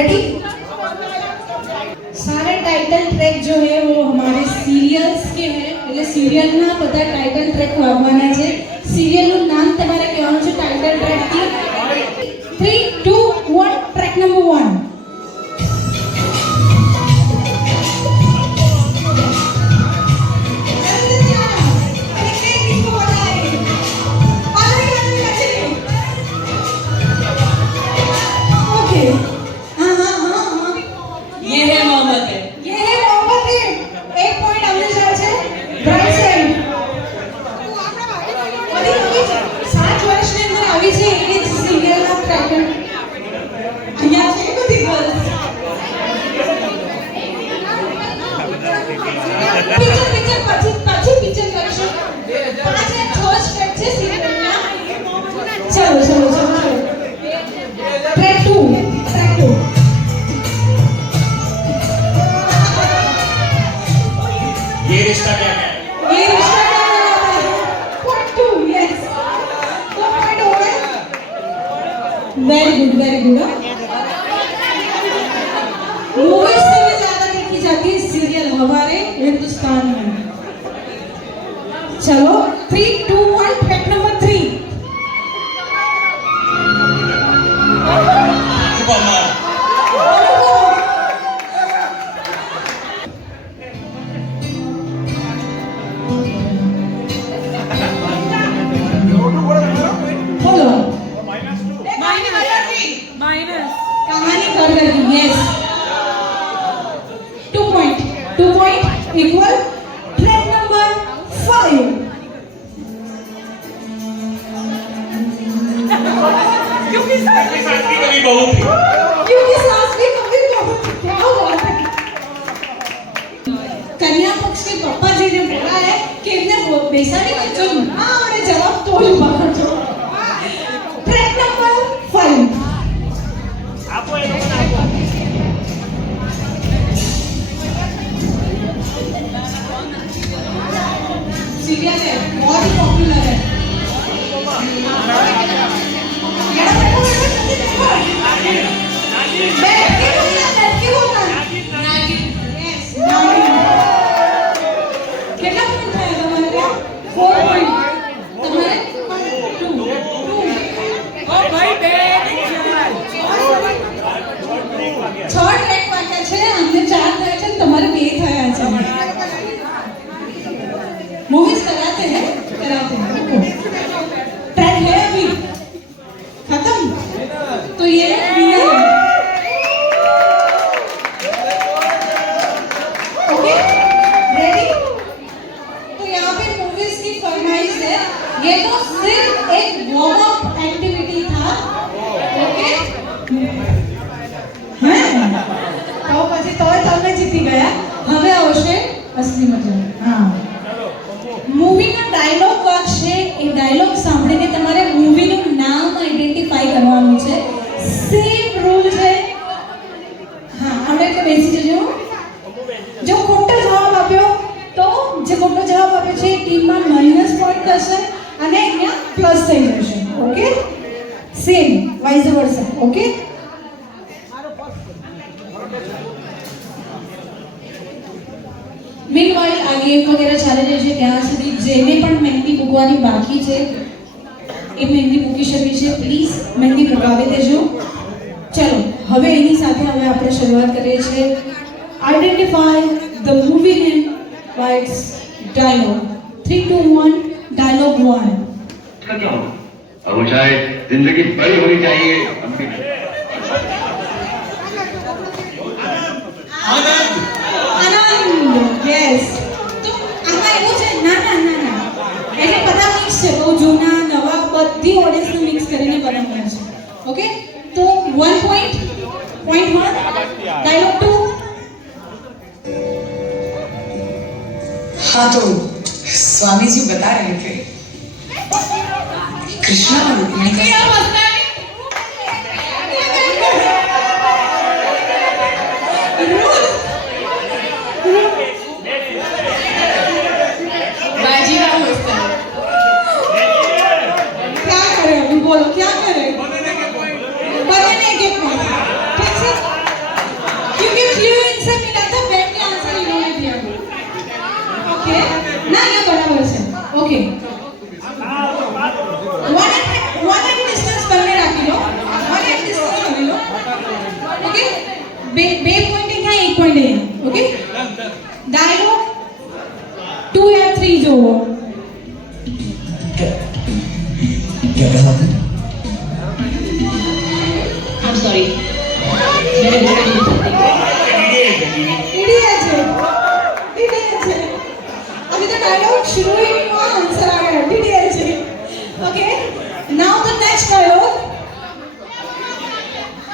Ready? सारे title track जो है वो हमारे सीरियल्स के हैं એટલે સિરિયલના બધા ટાઇટલ ટ્રેક વાગવાના છે. સિરિયલનું નામ તમારે કહેવાનું છે ટાઇટલ ટ્રેક થી. 3 2 1 ટ્રેક નંબર 1. ये रिश्ता क्या है? ये रिश्ता क्या है? Point 2, yes. 2 point हो गए. Very good, very good. Movies से भी ज्यादा देखी जाती है सीरियल हमारे हिंदुस्तान में. चलो 3 2 1 ट्रैक नंबर 3. कहानी कर रही yes 2 point equal track number 5. क्योंकि सास भी कभी बहू थी. क्योंकि सास भी कभी बहू थी. क्या हुआ है? कन्या पक्ष के पापा जी ने बोला है कि इन्हें बेसाड़ी बच्चों हाँ और जवाब तो ही बाहर जो ट्रैक नंबर 5. सीरियल है बहुत ही पॉपुलर है. કેટલા પોઈન્ટ થયા તમારે? 4 પોઈન્ટ. તમારે 2 ઓ ભાઈ બે 6 ટ્રેક વાગ્યા છે. અમને 4 થયા છે તમારે 2 થયા છે. मूवीज कराते हैं ट्रैक है अभी खत्म तो ये विनर है. Okay ready? तो यहाँ पे मूवीज की फरमाइश है. ये तो सिर्फ एक वार्म अप एक्टिविटी था. ओके हैं तो પછી તોય તમે જીતી ગયા. હવે આવશે અસલી મજા. હા મૂવીનો ડાયલોગ વાગશે. એ ડાયલોગ સાંભળીને તમારે મૂવીનું નામ આઈડેન્ટિફાઈ કરવાનું છે. સેમ રૂલ છે. હા આપણે એટલે બેસી જજો. જો ખોટો જવાબ આપ્યો તો જે ખોટો જવાબ આપ્યો છે એ ટીમમાં માઇનસ પોઈન્ટ થશે અને અહીંયા પ્લસ થઈ જશે. Okay same vice versa. Okay meanwhile આ ગેમ વગેરે ચાલી રહી છે ત્યાં સુધી જેને પણ મહેંદી મૂકવાની બાકી છે એ મહેંદી મૂકી શકે છે. પ્લીઝ મહેંદી મુકાવી દેજો. ચલો હવે એની સાથે હવે આપણે શરૂઆત કરીએ છીએ. Identify the movie name by its dialogue. 3 2 1 dialogue 1. अब चाहे जिंदगी बड़ी होनी चाहिए. આનંદ યસ. તો આમાં એવું છે ના ના ના ના એટલે બધા મિક્સ છે. બહુ જૂના નવા બધી ઓડિયન્સને મિક્સ કરીને બનાવ્યા છે. ઓકે તો 1 point 1 ડાયલોગ 2. हाँ तो स्वामी जी बता रहे थे कृष्णा और रुक्मिणी का क्या करे अभी बोलो क्या करे? बनने के पॉइंट ठीक है. જુઓ. क्या कहा आपने? I'm sorry. मैंने बोला नहीं था। इडियट है, इडियट है. अभी तो डायलॉग शुरू ही नहीं हुआ, आंसर आ गया. इडियट है. Okay, now the next dialogue.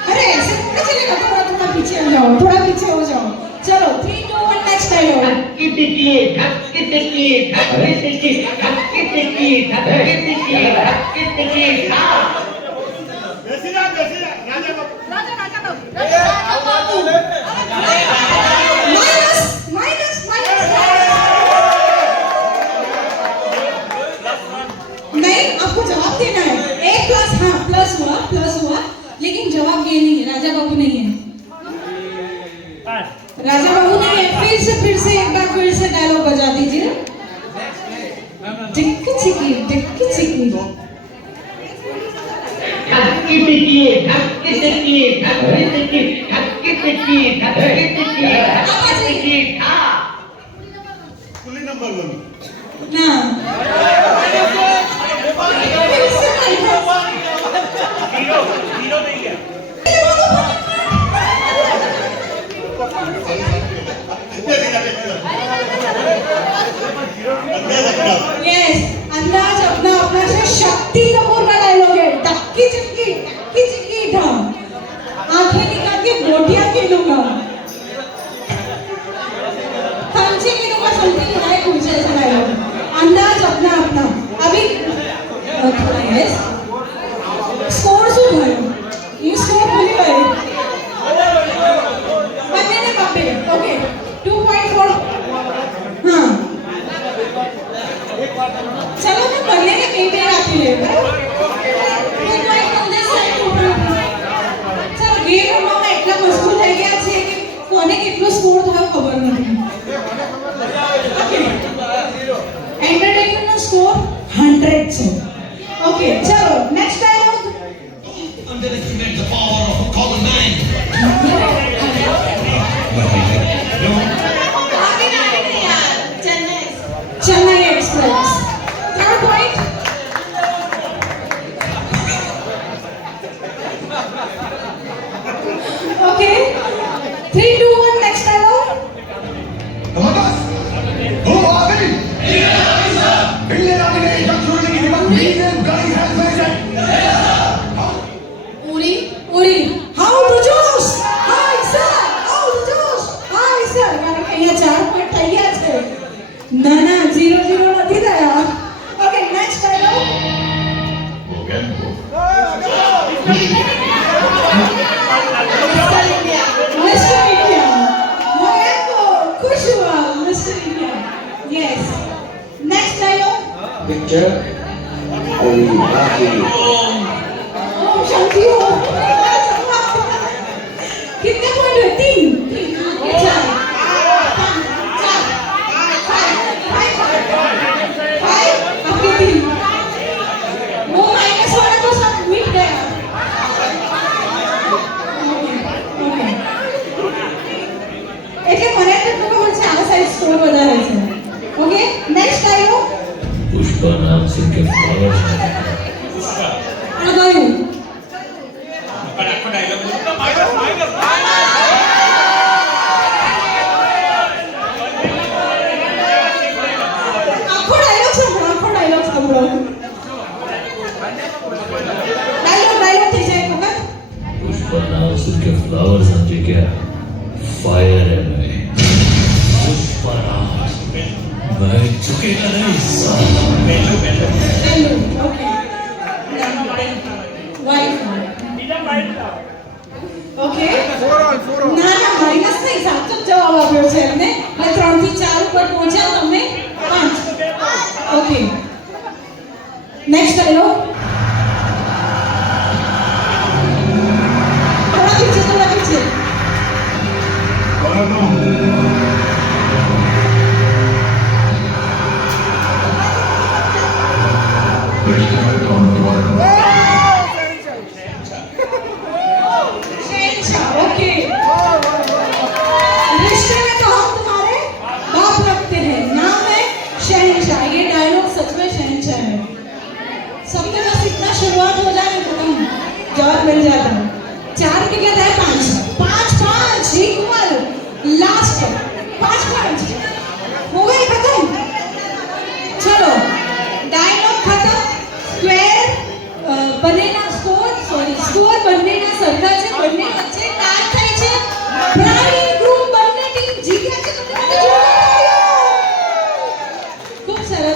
अरे ऐसे थोड़ा चलेगा, थोड़ा थोड़ा पीछे हो जाओ, थोड़ा पीछे हो जाओ. चलो 3 2 1 next dialogue. Minus minus minus. नहीं, आपको जवाब देना है. एक प्लस, हाँ प्लस हुआ, लेकिन जवाब ये नहीं है. राजा बाबू नहीं है, राजा बाबू नहीं है. फिर से एक बार फिर से डायलॉग बजा दीजिए. टिक चिकी टिक चिकी. ना फिर से यस, अंदाज अपना अपना से शक्ति कपूर का डायलॉग है. टक्की चिक्की था, आंखें निकाल के गोटियां खेलूंगा, कंचे खेलूंगा, समथिंग लाइक कुछ ऐसा डायलॉग. अंदाज अपना अपना. अभी यस, स्कोर શું થયો? ये स्कोर ભૂલી ગઈ. બંનેને બાપે. ઓકે 2.4. हाँ, चलो मैं बनने के कहीं पे आती ले. चलो गेम રમવામાં એટલા મશગુલ થઈ ગયા છે કે કોને કેટલો સ્કોર થયો ખબર નથી. ઓકે, એન્ટરટેનમેન્ટનો સ્કોર 100 છે. ઓકે, ચલો next dialogue. Underestimate the power of a common man. Chennai Express. Third point. Okay 3 2 1 next dialogue. Tomatas! Who are we? Billion army nation shooting in the million guns has risen. Uri Uri. How to josh. Hi sir, how to josh. Hi sir. કારણ કે અહીંયા 4 point થઈ ગયા છે. ના ના 0-0 નથી થયા. Okay next dialogue. Mister India. Mogambo खुश हुआ mister India. Yes, next dialogue. Picture only happy. ओम शांति हो. कितने पॉइंट हुए? 3 4 आपके 3. वो माइनस वाला तो सब मिट गया. ओके, એટલે મને એટલું ખબર છે આ સાઈડ સ્કોર વધારે છે. Okay next dialog. पुष्पा नाम सिंह के flowers हैं. આ ગયું. આખો ડાયલોગ સાંભળો. ડાયલોગ થઈ જાય ખબર. पुष्पा नाम सिंह के flowers हैं जी क्या? Fire है मैं. पुष्पा राज. मैं झुकेगा नहीं साला. ડાયલોગ. Okay wife. ઓકે ના ના માઇનસ નહીં, સાચો જ જવાબ આપ્યો છે એમને. એટલે 3 થી 4 ઉપર પહોંચ્યા તમે 5. Okay next dialogue. થોડા પીછે. शहंशाह. ओके, रिश्ते में तो हम तुम्हारे बाप लगते हैं. नाम है शहंशाह. जवाब मिल जाता है। 4 કેટલા થાય? 5 5 ઇક્વલ લાસ્ટ 5 પોઈન્ટ हो गई खत्म। चलो डायलॉग खत्म। स्क्वेर બંનેના સ્કોર બંનેના સરખા છે, બંને વચ્ચે ટાઈ થાય છે।